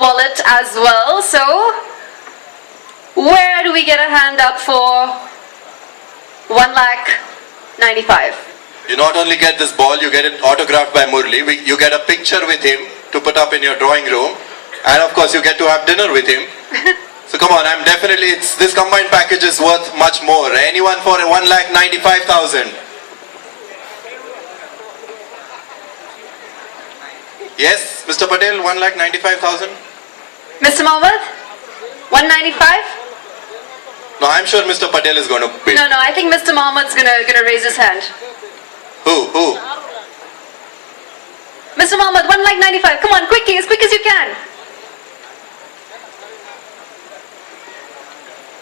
wallet as well. So, where do we get a hand up for 1,95,000? You not only get this ball, you get it autographed by Murli. You get a picture with him to put up in your drawing room. And of course, you get to have dinner with him. So come on, this combined package is worth much more. Anyone for 1,95,000? Yes, Mr. Patel, 1,95,000? Mr. Mohammed? 195? No, I'm sure Mr. Patel is going to bid. No, I think Mr. Mohammed's gonna raise his hand. Who? Mr. Mohammed, 1,95,000. Come on, quickly, as quick as you can.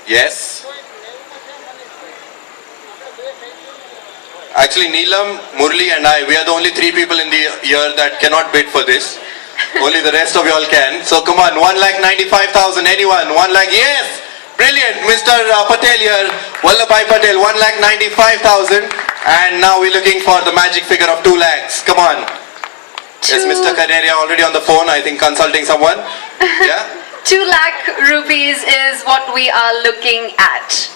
Yes. Actually, Neelam, Murli and I, we are the only 3 people in the year that cannot bid for this. Only the rest of you all can. So come on, 1,95,000. Anyone? 1 lakh? Yes. Brilliant. Mr. Patel here. Vallabhbhai Patel, 1,95,000. And now we're looking for the magic figure of 2 lakhs. Come on. Yes, Mr. Kaneria already on the phone, I think consulting someone. Yeah? 2 lakh rupees is what we are looking at.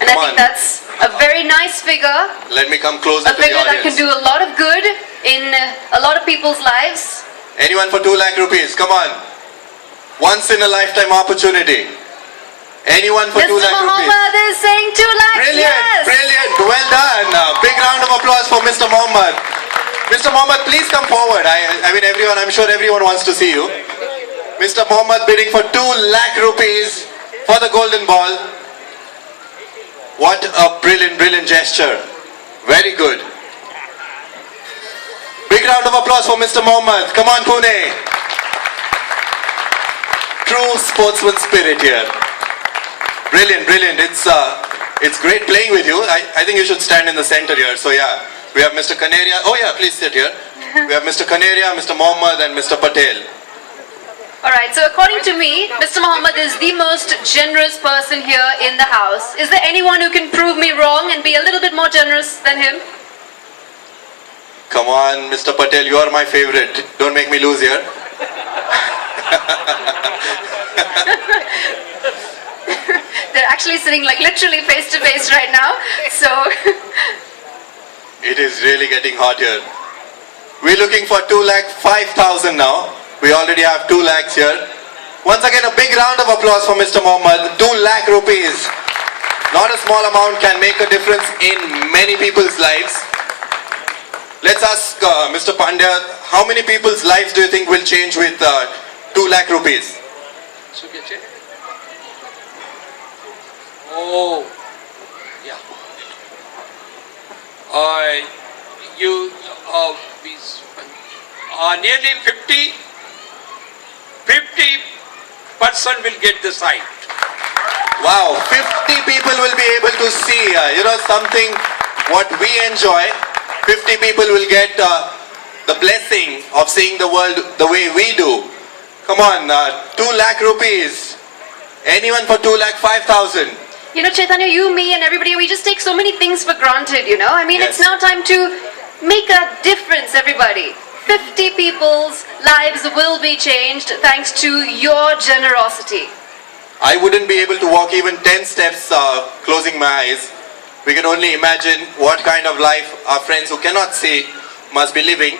And Come I think on. that's a very nice figure. Let me come closer A to the figure that audience. can do a lot of good in a lot of people's lives. Anyone for 2 lakh rupees? Come on. Once in a lifetime opportunity. Anyone for 2 Mr. lakh rupees? Mohammed is saying 2 lakhs. Brilliant, Yes. brilliant. Well done. Big round of applause for Mr. Mohammed. Mr. Mohammed, please come forward. I mean, everyone, I'm sure everyone wants to see you. Mr. Mohammed bidding for 2 lakh rupees for the golden ball. What a brilliant, brilliant gesture. Very good. Big round of applause for Mr. Mohammed. Come on, Pune. True sportsman spirit here. Brilliant, brilliant. It's great playing with you. I think you should stand in the center here. So yeah, we have Mr. Kaneria. Oh yeah, please sit here. We have Mr. Kaneria, Mr. Mohammed and Mr. Patel. Alright, so according to me, Mr. Mohammed is the most generous person here in the house. Is there anyone who can prove me wrong and be a little bit more generous than him? Come on, Mr. Patel, you are my favorite. Don't make me lose here. They're actually sitting like literally face to face right now. So It is really getting hot here. We're looking for 2,05,000 now. We already have 2 lakhs here. Once again, a big round of applause for Mr. Mohammed. 2 lakh rupees. Not a small amount, can make a difference in many people's lives. Let's ask Mr. Pandya, how many people's lives do you think will change with 2 lakh rupees? Oh, yeah. Nearly 50% will get the sight. Wow, 50 people will be able to see, something what we enjoy. 50 people will get the blessing of seeing the world the way we do. Come on, 2 lakh rupees. Anyone for 2,05,000? you know, Chaitanya, you, me, and everybody, we just take so many things for granted, you know? I mean, Yes. It's now time to make a difference, everybody. 50 people's lives will be changed thanks to your generosity. I wouldn't be able to walk even 10 steps closing my eyes. We can only imagine what kind of life our friends who cannot see must be living.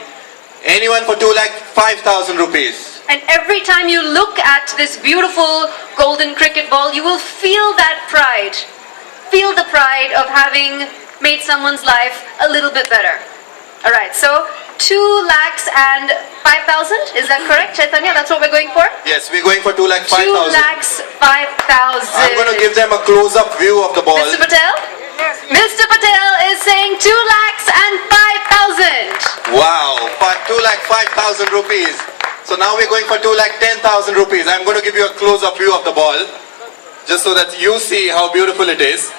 Anyone for 2,05,000 rupees? And every time you look at this beautiful golden cricket ball, you will feel that pride. Feel the pride of having made someone's life a little bit better. Alright, so 2,05,000, is that correct, Chaitanya? That's what we're going for? Yes, we're going for 2,05,000. 2,05,000. I'm going to give them a close-up view of the ball. Mr. Patel? Mr. Patel is saying 2,05,000. Wow, for 2,05,000 rupees. So now we're going for 2,10,000 rupees. I'm going to give you a close-up view of the ball, just so that you see how beautiful it is.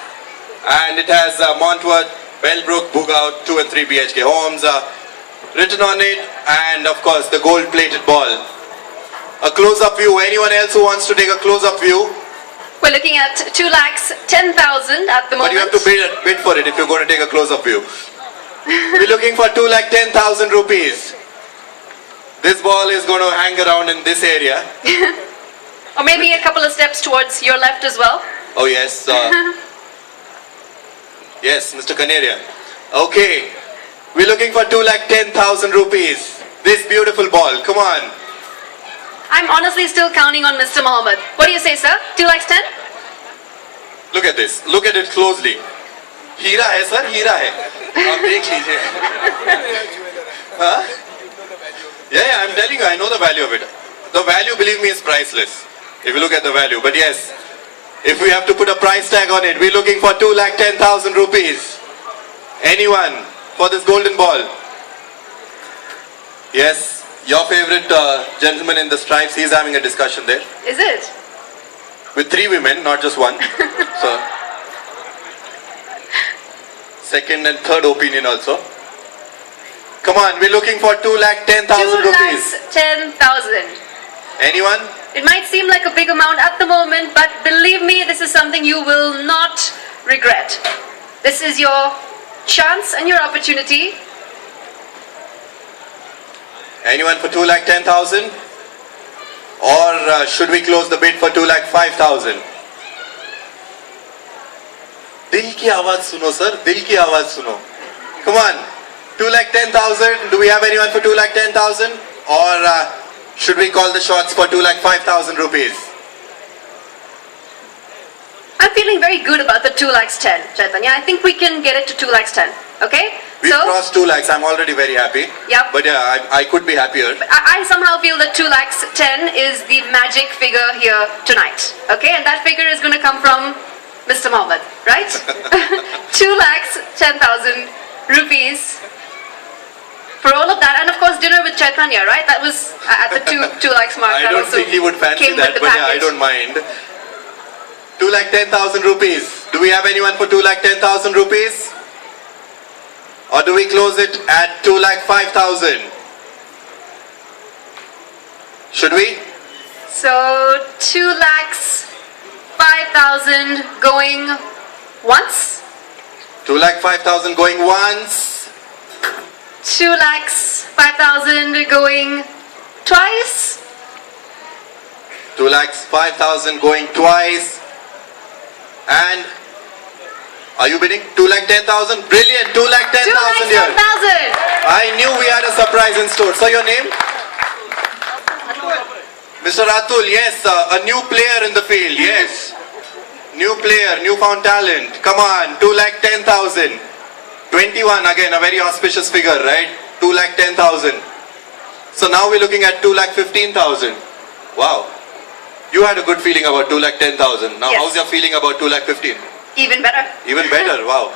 And it has Montworth, Bellbrook, Bhugout, 2 and 3 BHK homes written on it, and of course the gold-plated ball. A close-up view. Anyone else who wants to take a close-up view? We're looking at 2,10,000 at the moment. But you have to bid for it if you're going to take a close-up view. We're looking for 2,10,000 rupees. This ball is going to hang around in this area. Or maybe a couple of steps towards your left as well. Oh yes. Yes, Mr. Kaneria. Okay. We're looking for 2,10,000 rupees. This beautiful ball. Come on. I'm honestly still counting on Mr. Mohammed. What do you say, sir? 2 lakhs 10? Look at this. Look at it closely. हीरा है sir, हीरा है. आप देख लीजिए. Huh? Yeah, I'm telling you, I know the value of it. The value, believe me, is priceless. If you look at the value. But yes, if we have to put a price tag on it, we're looking for 2,10,000 rupees. Anyone for this golden ball? Yes, your favorite gentleman in the stripes, he's having a discussion there. Is it? With 3 women, not just one. So, second and third opinion also. Come on, we're looking for 2,10,000 2 rupees. lakhs 10,000. Anyone? It might seem like a big amount at the moment, but believe me, this is something you will not regret. This is your chance and your opportunity. Anyone for 2,10,000? Or should we close the bid for 2,05,000? दिल की आवाज सुनो sir, दिल की आवाज सुनो. Come on, 2,10,000. Do we have anyone for 2,10,000? Or should we call the shots for 2,05,000 rupees? I'm feeling very good about the 2 lakhs 10, Chaitanya. I think we can get it to 2 lakhs 10. Okay? We've So, crossed 2 lakhs. I'm already very happy. Yep. But yeah, I could be happier. I somehow feel that 2 lakhs 10 is the magic figure here tonight. Okay? And that figure is going to come from Mr. Mohammed, right? 2 lakhs 10,000 rupees for all of that. And of course, dinner with Chaitanya, right? That was at the 2 lakhs mark. I That don't also think he would fancy came that, with but the yeah, I package. don't mind. 2,10,000 rupees. Do we have anyone for 2,10,000 rupees? Or do we close it at 2,05,000? Should we? So 2 lakhs 5,000 going once. 2,05,000 going once. 2 lakhs 5,000 going twice. 2,05,000 going twice. And are you bidding? 2,10,000? Brilliant! 2 2,10,000 lakhs here. 10,000. I knew we had a surprise in store. So your name? Mr. Atul, yes, a new player in the field, yes. New player, newfound talent. Come on, 2,10,000. 21, again, a very auspicious figure, right? 2,10,000. So now we're looking at 2,15,000. Wow. You had a good feeling about 2,10,000. Now Yes. how's your feeling about 2,15,000? Even better. Even better, wow.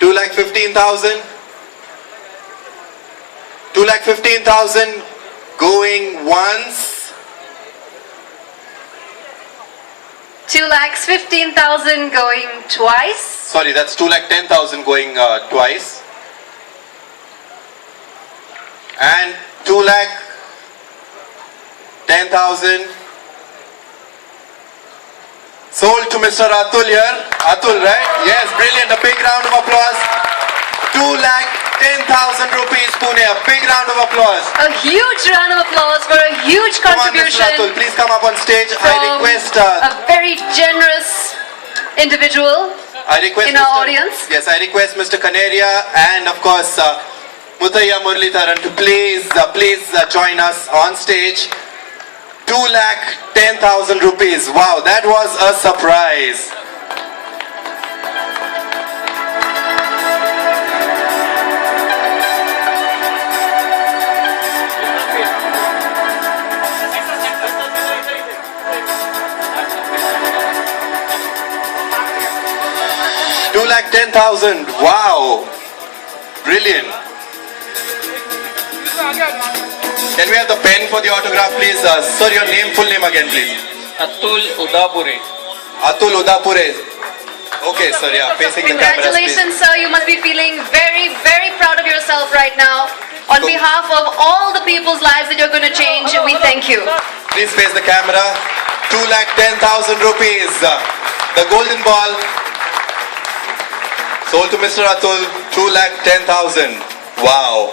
2,15,000. 2,15,000 going once. 2 lakhs 15,000 going twice. Sorry, that's 2,10,000 going twice. And 2,10,000 sold to Mr. Atul here. Atul, right? Yes, brilliant. A big round of applause. 2,10,000 rupees, Pune. A big round of applause. A huge round of applause for a huge Come on, Mr. Atul, contribution please come up on stage. I from request. a very generous individual. in our audience. Yes, I request Mr. Kaneria and of course Muthaiya Muralidharan to please join us on stage. 2,10,000 rupees. Wow, that was a surprise. Two lakh 10,000. Wow, brilliant. Can we have the pen for the autograph, please? Sir, your name, full name again, please. Atul Udapure. Atul Udapure. Okay, sir, yeah, facing the cameras, Congratulations, sir. You must be feeling very, very proud of yourself right now. On Cool. behalf of all the people's lives that you're going to change, we thank you. Please face the camera. 2,10,000 rupees. The golden ball sold to Mr. Atul. 2,10,000. Wow.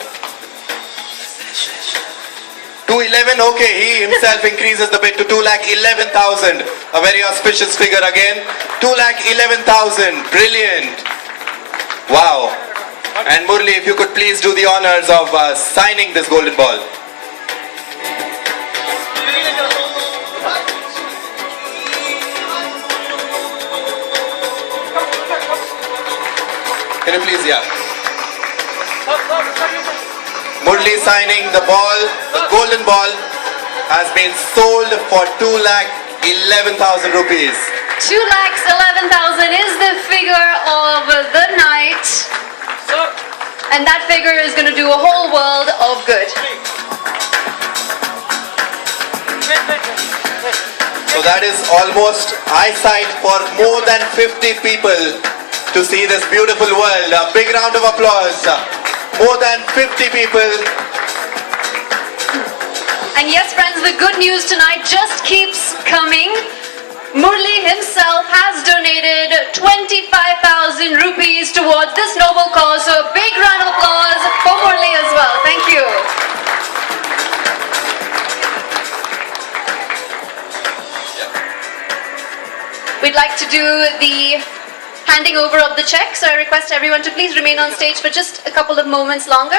211, okay, he himself increases the bid to 2,11,000. A very auspicious figure again. 2,11,000, brilliant. Wow. And Murli, if you could please do the honors of signing this golden ball. Can you please, yeah. Murli signing the ball, the golden ball has been sold for 2,11,000 rupees. 2,11,000 is the figure of the night. And that figure is going to do a whole world of good. So that is almost eyesight for more than 50 people to see this beautiful world. A big round of applause. More than 50 people. And yes, friends, the good news tonight just keeps coming. Murli himself has donated 25,000 rupees towards this noble cause. So a big round of applause for Murli as well. Thank you. We'd like to do the handing over of the check, so I request everyone to please remain on stage for just a couple of moments longer.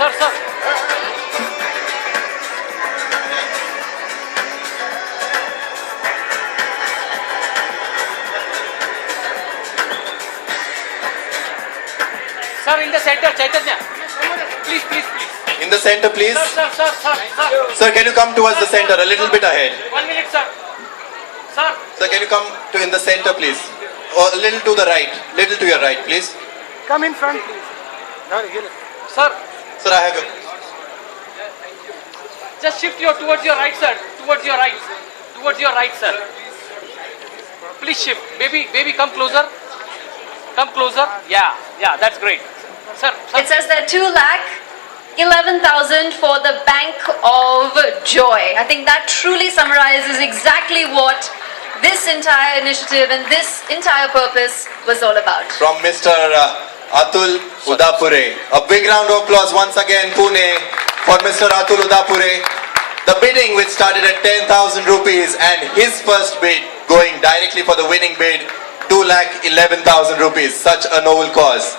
Sir. Sir, in the center, Chaitanya. Please. In the center, please. Sir. Sir, can you come towards the center a little bit ahead? 1 minute, sir. Sir. Sir, can you come to in the center, please? Or a little to the right. Little to your right, please. Come in front, please. Sir. Sir, I have a... Just shift towards your right, sir. Towards your right, sir. Please shift. Baby, come closer. Come closer. Yeah, that's great. Sir. It says that 2,11,000 for the Bank of Joy. I think that truly summarizes exactly what this entire initiative and this entire purpose was all about. From Mr. Atul Udapure. A big round of applause once again, Pune, for Mr. Atul Udapure. The bidding which started at 10,000 rupees and his first bid going directly for the winning bid, 2,11,000 rupees. Such a noble cause.